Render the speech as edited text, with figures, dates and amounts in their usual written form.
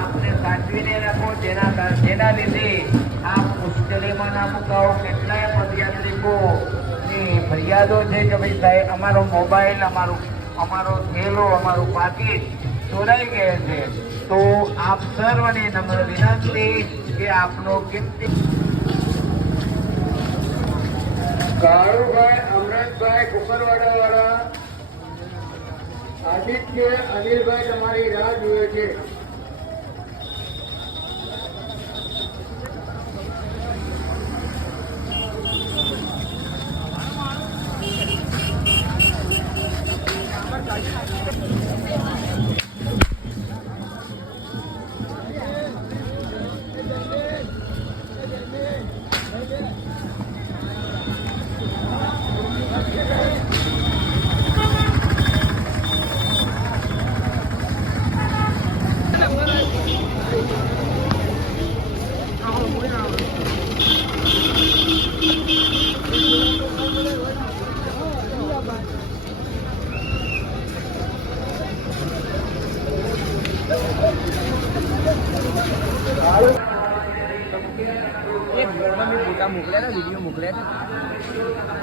आपने साचवीने રાખો જેના લીધે આપ મુશ્કેલીમાં ના મુકાઓ। કેટલાય પદયાત્રિકોની ફરિયાદો છે કે ભાઈ સાહેબ અમારો મોબાઈલ અમારો થેલો અમારું પાકીટ ચોરાઈ ગયેલ છે। તો આપ સર્વને નમ્ર વિનંતી કે આપનો કિંમતી કાળુભાઈ અમરતભાઈ કુકરવાડા વાળા આદિત્ય અનિલભાઈ તમારી રાહ જુએ છે। એક ફોટા મોકલ્યા હતા, વિડીયો મોકલ્યા હતા।